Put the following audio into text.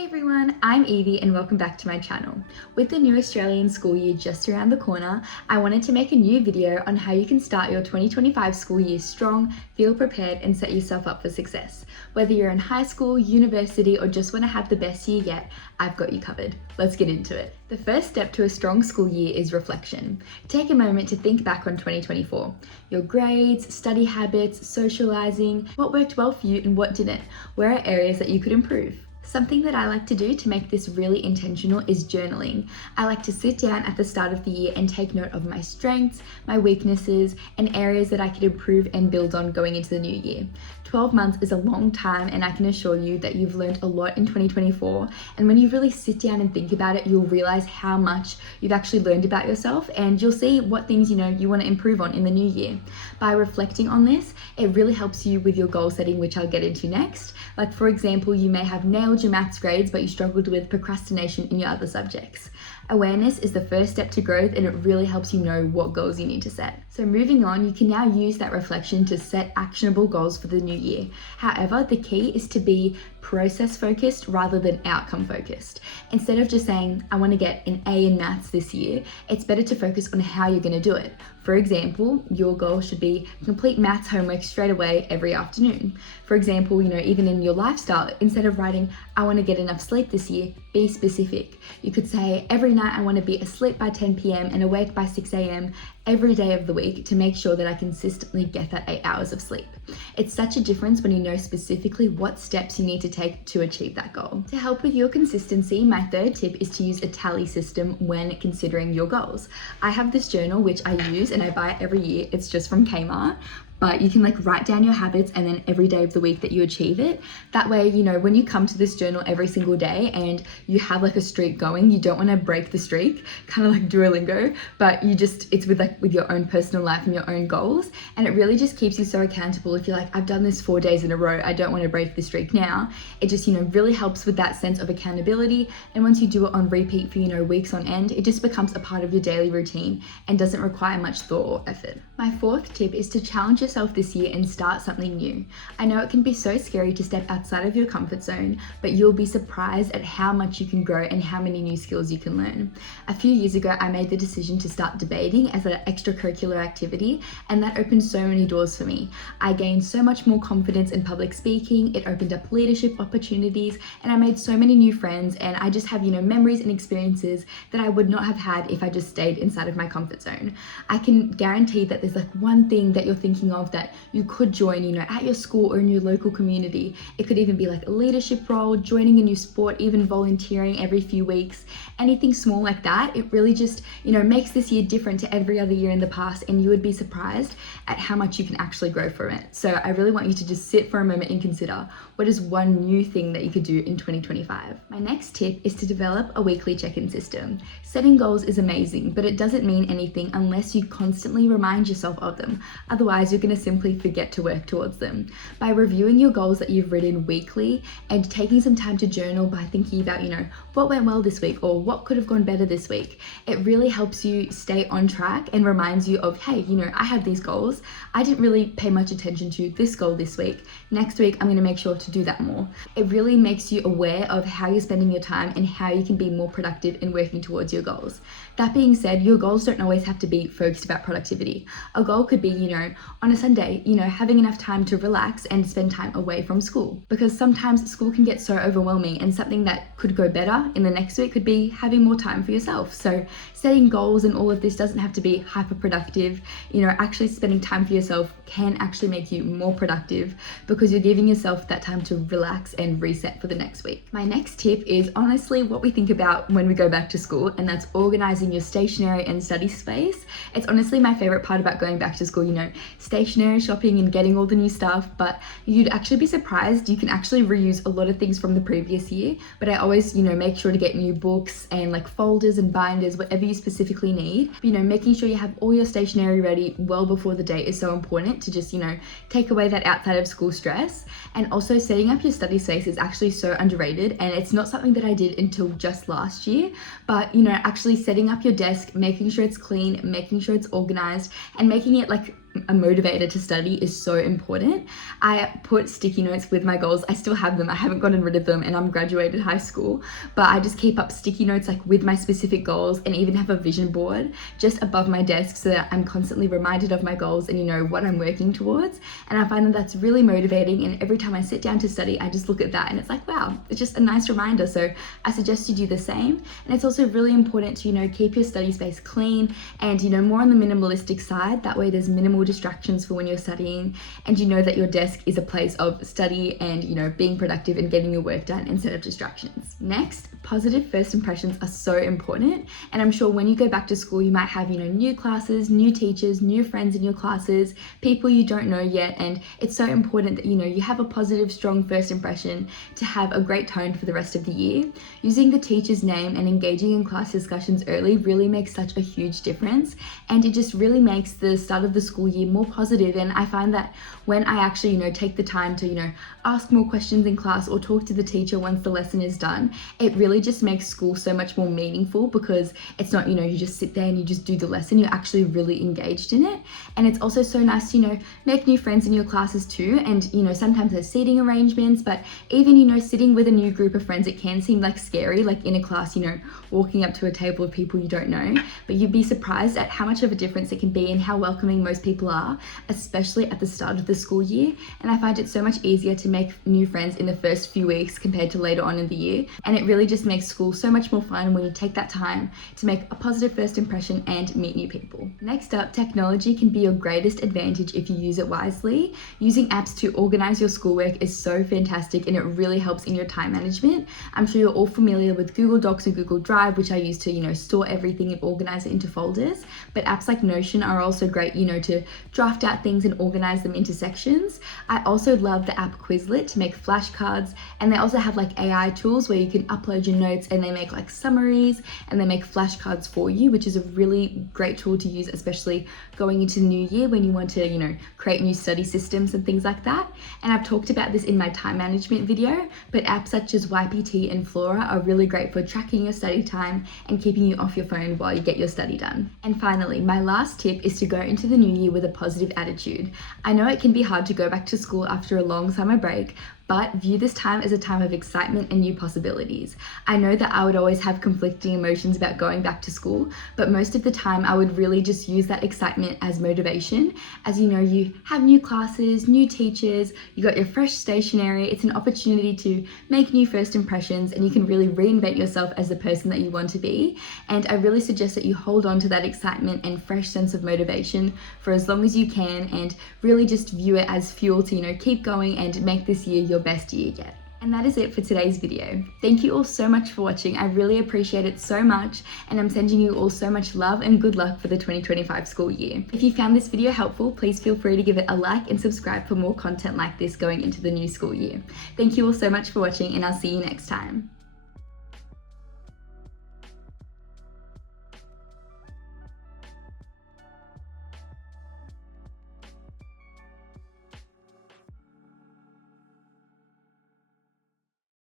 Hi everyone, I'm Evie and welcome back to my channel. With the new Australian school year just around the corner, I wanted to make a new video on how you can start your 2025 school year strong, feel prepared and set yourself up for success. Whether you're in high school, university or just want to have the best year yet, I've got you covered. Let's get into it. The first step to a strong school year is reflection. Take a moment to think back on 2024. Your grades, study habits, socializing, what worked well for you and what didn't. Where are areas that you could improve? Something that I like to do to make this really intentional is journaling. I like to sit down at the start of the year and take note of my strengths, my weaknesses, and areas that I could improve and build on going into the new year. 12 months is a long time and I can assure you that you've learned a lot in 2024, and when you really sit down and think about it, you'll realize how much you've actually learned about yourself and you'll see what things you want to improve on in the new year. By reflecting on this, it really helps you with your goal setting, which I'll get into next. Like for example, you may have nailed your maths grades but you struggled with procrastination in your other subjects. Awareness is the first step to growth and it really helps you know what goals you need to set. So moving on, you can now use that reflection to set actionable goals for the new year. However, the key is to be process focused rather than outcome focused. Instead of just saying, I want to get an A in maths this year, it's better to focus on how you're going to do it. For example, your goal should be complete maths homework straight away every afternoon. For example, even in your lifestyle, instead of writing, I want to get enough sleep this year, be specific. You could say, every night I want to be asleep by 10 p.m. and awake by 6 a.m. every day of the week to make sure that I consistently get that 8 hours of sleep. It's such a difference when you know specifically what steps you need to take to achieve that goal. To help with your consistency, my third tip is to use a tally system when considering your goals. I have this journal which I use and I buy it every year. It's just from Kmart. But you can write down your habits and then every day of the week that you achieve it. That way, when you come to this journal every single day and you have a streak going, you don't want to break the streak, kind of like Duolingo, but it's with your own personal life and your own goals. And it really just keeps you so accountable. If you're like, I've done this 4 days in a row, I don't want to break the streak now. It just, really helps with that sense of accountability. And once you do it on repeat for, weeks on end, it just becomes a part of your daily routine and doesn't require much thought or effort. My fourth tip is to challenge yourself this year and start something new. I know it can be so scary to step outside of your comfort zone, but you'll be surprised at how much you can grow and how many new skills you can learn. A few years ago, I made the decision to start debating as an extracurricular activity, and that opened so many doors for me. I gained so much more confidence in public speaking, it opened up leadership opportunities, and I made so many new friends, and I just have, memories and experiences that I would not have had if I just stayed inside of my comfort zone. I can guarantee that there's one thing that you're thinking of that you could join, at your school or in your local community. It could even be a leadership role, joining a new sport, even volunteering every few weeks, anything small like that. It really just, makes this year different to every other year in the past, and you would be surprised at how much you can actually grow from it. So I really want you to just sit for a moment and consider, what is one new thing that you could do in 2025? My next tip is to develop a weekly check-in system. Setting goals is amazing, but it doesn't mean anything unless you constantly remind yourself of them. Otherwise, you're going to simply forget to work towards them. By reviewing your goals that you've written weekly and taking some time to journal by thinking about, what went well this week or what could have gone better this week, it really helps you stay on track and reminds you of, hey, I have these goals. I didn't really pay much attention to this goal this week. Next week, I'm going to make sure to do that more. It really makes you aware of how you're spending your time and how you can be more productive in working towards your goals. That being said, your goals don't always have to be focused about productivity. A goal could be, on a Sunday, having enough time to relax and spend time away from school. Because sometimes school can get so overwhelming, and something that could go better in the next week could be having more time for yourself. So setting goals and all of this doesn't have to be hyper productive. Actually spending time for yourself can actually make you more productive because you're giving yourself that time to relax and reset for the next week. My next tip is honestly what we think about when we go back to school, and that's organizing your stationery and study space. It's honestly my favorite part about going back to school, stationery shopping and getting all the new stuff, but you'd actually be surprised. You can actually reuse a lot of things from the previous year, but I always, make sure to get new books and folders and binders, whatever you specifically need. Making sure you have all your stationery ready well before the date is so important to just, take away that outside of school stress. And also setting up your study space is actually so underrated, and it's not something that I did until just last year, but actually setting up your desk, making sure it's clean, making sure it's organized, and making it a motivator to study is so important. I put sticky notes with my goals. I still have them. I haven't gotten rid of them, and I'm graduated high school, but I just keep up sticky notes like with my specific goals, and even have a vision board just above my desk so that I'm constantly reminded of my goals and what I'm working towards. And I find that that's really motivating, and every time I sit down to study, I just look at that and it's like, wow, it's just a nice reminder. So I suggest you do the same. And it's also really important to keep your study space clean and more on the minimalistic side. That way there's minimal distractions for when you're studying, and that your desk is a place of study and being productive and getting your work done instead of distractions. Next, positive first impressions are so important, and I'm sure when you go back to school you might have new classes, new teachers, new friends in your classes, people you don't know yet, and it's so important that you have a positive, strong first impression to have a great tone for the rest of the year. Using the teacher's name and engaging in class discussions early really makes such a huge difference, and it just really makes the start of the school year more positive. And I find that when I actually take the time to ask more questions in class or talk to the teacher once the lesson is done, it really just makes school so much more meaningful, because it's not you just sit there and you just do the lesson. You're actually really engaged in it. And it's also so nice to make new friends in your classes too. And sometimes there's seating arrangements, but even sitting with a new group of friends, it can seem like scary, like in a class walking up to a table of people you don't know, but you'd be surprised at how much of a difference it can be and how welcoming most people are, especially at the start of the school year. And I find it so much easier to make new friends in the first few weeks compared to later on in the year, and it really just makes school so much more fun when you take that time to make a positive first impression and meet new people. Next up, technology can be your greatest advantage if you use it wisely. Using apps to organize your schoolwork is so fantastic, and it really helps in your time management. I'm sure you're all familiar with Google Docs and Google Drive, which I use to store everything and organize it into folders, but apps like Notion are also great to draft out things and organize them into sections. I also love the app Quizlet to make flashcards, and they also have like AI tools where you can upload your notes and they make like summaries and they make flashcards for you, which is a really great tool to use, especially going into the new year when you want to create new study systems and things like that. And I've talked about this in my time management video, but apps such as YPT and Flora are really great for tracking your study time and keeping you off your phone while you get your study done. And finally, my last tip is to go into the new year with a positive attitude. I know it can be hard to go back to school after a long summer break, but view this time as a time of excitement and new possibilities. I know that I would always have conflicting emotions about going back to school, but most of the time I would really just use that excitement as motivation. As you have new classes, new teachers, you got your fresh stationery. It's an opportunity to make new first impressions, and you can really reinvent yourself as the person that you want to be. And I really suggest that you hold on to that excitement and fresh sense of motivation for as long as you can, and really just view it as fuel to keep going and make this year your best year yet. And that is it for today's video. Thank you all so much for watching. I really appreciate it so much, and I'm sending you all so much love and good luck for the 2025 school year. If you found this video helpful, please feel free to give it a like and subscribe for more content like this going into the new school year. Thank you all so much for watching, and I'll see you next time.